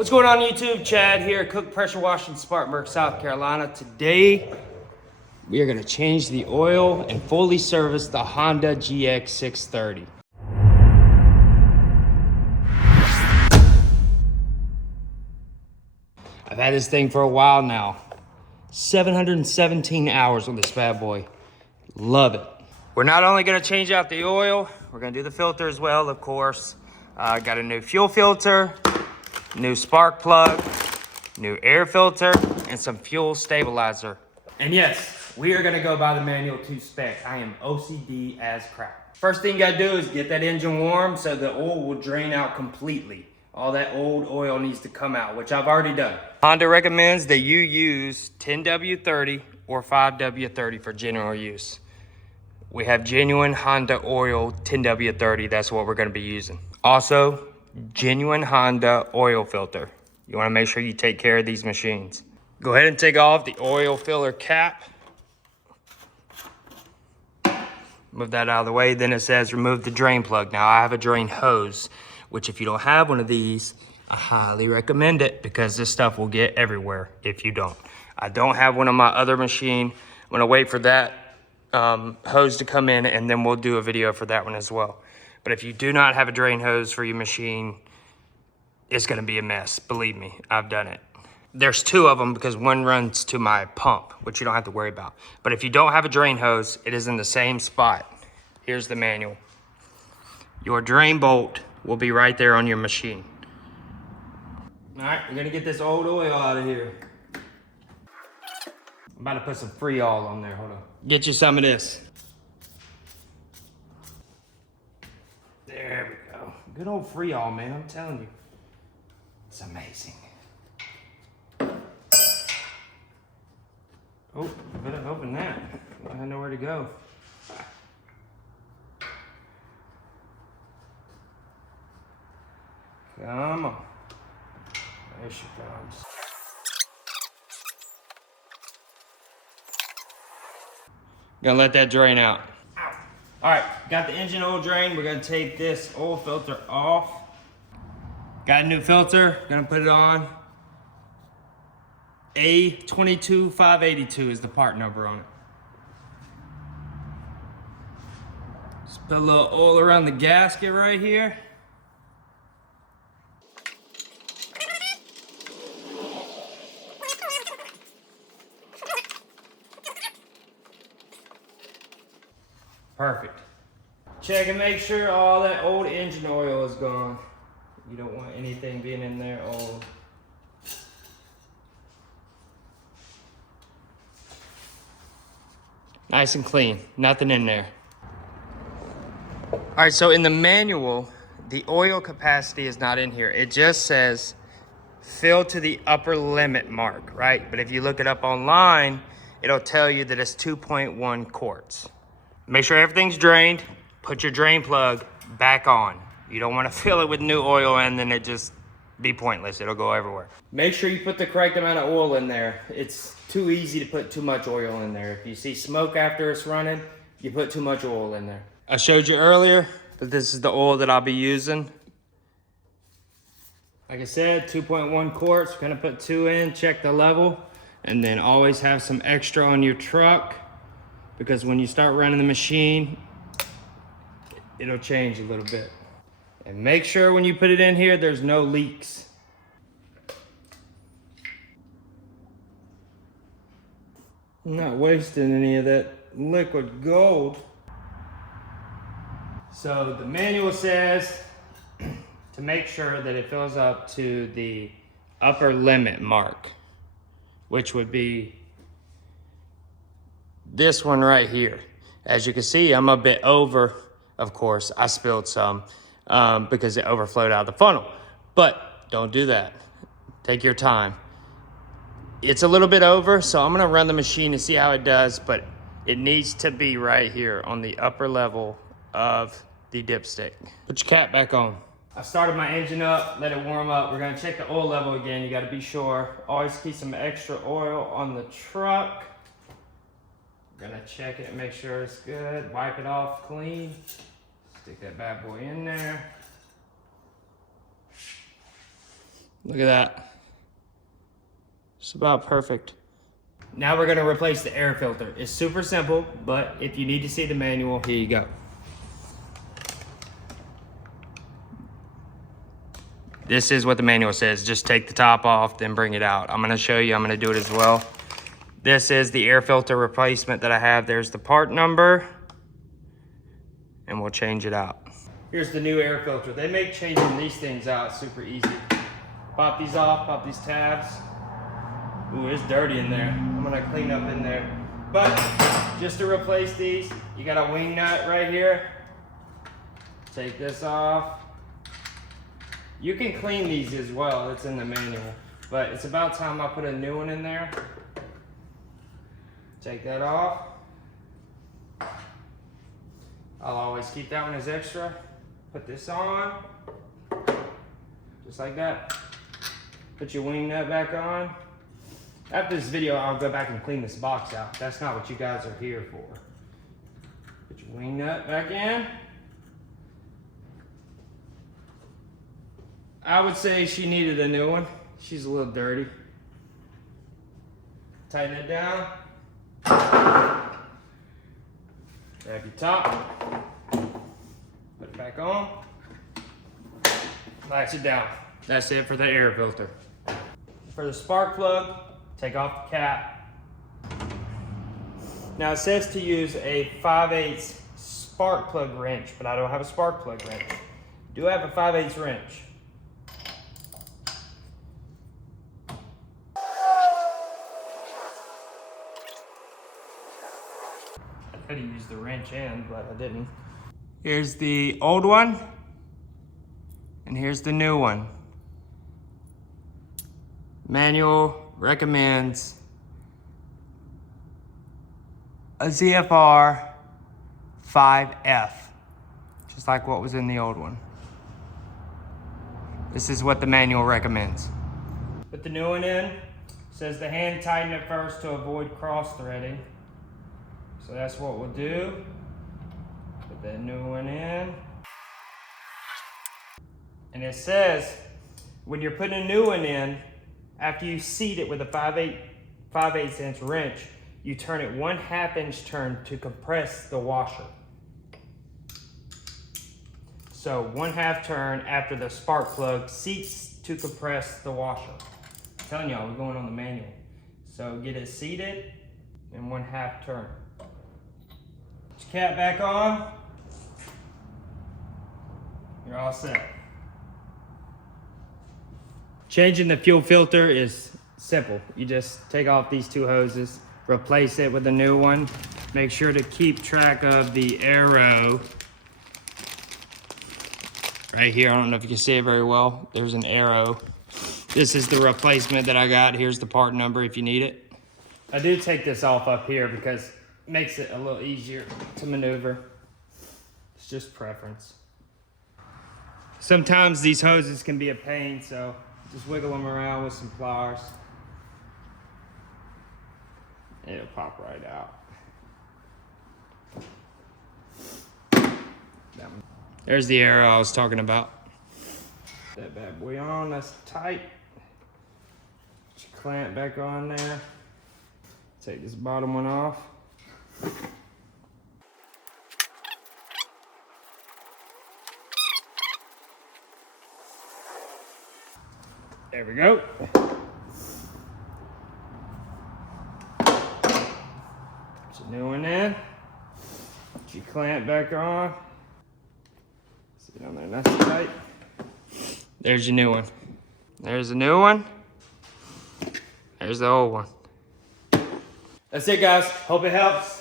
What's going on YouTube? Chad here, Cooke Pressure Washing, Spartanburg, South Carolina. Today, we are gonna change the oil and fully service the Honda GX630. I've had this thing for a while now. 717 hours on this bad boy. Love it. We're not only gonna change out the oil, we're gonna do the filter as well, of course. Got a new fuel filter, new spark plug, new air filter, and some fuel stabilizer. And yes, we are gonna go by the manual to spec. I am OCD as crap. First thing you gotta do is get that engine warm so the oil will drain out completely. All that old oil needs to come out, which I've already done. Honda recommends that you use 10W30 or 5W30 for general use. We have genuine Honda oil 10W30, that's what we're gonna be using. Also, genuine Honda oil filter. You wanna make sure you take care of these machines. Go ahead and take off the oil filler cap. Move that out of the way. Then it says remove the drain plug. Now I have a drain hose, which if you don't have one of these, I highly recommend it because this stuff will get everywhere if you don't. I don't have one on my other machine. I'm gonna wait for that hose to come in and then we'll do a video for that one as well. But if you do not have a drain hose for your machine, it's gonna be a mess. Believe me, I've done it. There's two of them because one runs to my pump, which you don't have to worry about. But if you don't have a drain hose, it is in the same spot. Here's the manual. Your drain bolt will be right there on your machine. All right, we're gonna get this old oil out of here. I'm about to put some Freol on there, hold on. Get you some of this. There we go. Good old Freol, man, I'm telling you. It's amazing. Oh, I better open that. I don't know where to go. Come on. There she comes. Gonna let that drain out. All right, got the engine oil drain. We're gonna take this oil filter off. Got a new filter, gonna put it on. A22582 is the part number on it. Just put a little oil around the gasket right here. Perfect. Check and make sure all that old engine oil is gone. You don't want anything being in there old. Nice and clean, nothing in there. All right, so in the manual, the oil capacity is not in here. It just says fill to the upper limit mark, right? But if you look it up online, it'll tell you that it's 2.1 quarts. Make sure everything's drained. Put your drain plug back on. You don't want to fill it with new oil and then it just be pointless. It'll go everywhere. Make sure you put the correct amount of oil in there. It's too easy to put too much oil in there. If you see smoke after it's running, you put too much oil in there. I showed you earlier that this is the oil that I'll be using. Like I said, 2.1 quarts. We're gonna put 2 in, check the level, and then always have some extra on your truck because when you start running the machine, it'll change a little bit. And make sure when you put it in here, there's no leaks. I'm not wasting any of that liquid gold. So the manual says to make sure that it fills up to the upper limit mark, which would be this one right here. As you can see, I'm a bit over. Of course, I spilled some because it overflowed out of the funnel. But don't do that. Take your time. It's a little bit over, so I'm gonna run the machine to see how it does, but it needs to be right here on the upper level of the dipstick. Put your cap back on. I started my engine up, let it warm up. We're gonna check the oil level again. You gotta be sure. Always keep some extra oil on the truck. We're gonna check it and make sure it's good. Wipe it off clean. Stick that bad boy in there. Look at that. It's about perfect. Now we're gonna replace the air filter. It's super simple, but if you need to see the manual, here you go. This is what the manual says. Just take the top off, then bring it out. I'm gonna show you, I'm gonna do it as well. This is the air filter replacement that I have. There's the part number, and we'll change it out. Here's the new air filter. They make changing these things out super easy. Pop these off, pop these tabs. Ooh, it's dirty in there. I'm gonna clean up in there. But just to replace these, you got a wing nut right here. Take this off. You can clean these as well, it's in the manual. But it's about time I put a new one in there. Take that off. I'll always keep that one as extra. Put this on, just like that. Put your wing nut back on. After this video, I'll go back and clean this box out. That's not what you guys are here for. Put your wing nut back in. I would say she needed a new one. She's a little dirty. Tighten it down. Grab your top. Put it back on. Latch it down. That's it for the air filter. For the spark plug, take off the cap. Now it says to use a 5/8 spark plug wrench, but I don't have a spark plug wrench. I do have a 5/8 wrench. I could have used the wrench in, but I didn't. Here's the old one, and here's the new one. Manual recommends a ZFR 5F, just like what was in the old one. This is what the manual recommends. Put the new one in. It says the hand tighten it first to avoid cross threading. So that's what we'll do. Put that new one in. And it says, when you're putting a new one in, after you seat it with a 5/8 inch wrench, you turn it 1/2 inch turn to compress the washer. So 1/2 turn after the spark plug seats to compress the washer. I'm telling y'all, we're going on the manual. So get it seated and 1/2 turn. Put your cap back on. You're all set. Changing the fuel filter is simple. You just take off these two hoses, replace it with a new one. Make sure to keep track of the arrow. Right here, I don't know if you can see it very well. There's an arrow. This is the replacement that I got. Here's the part number if you need it. I do take this off up here because it makes it a little easier to maneuver. It's just preference. Sometimes these hoses can be a pain, so just wiggle them around with some pliers. It'll pop right out. There's the arrow I was talking about. That bad boy on, that's tight. Put your clamp back on there. Take this bottom one off. There we go. Put your new one in. Put your clamp back on. Sit on there, nice and tight. There's your new one. There's the new one. There's the old one. That's it, guys. Hope it helps.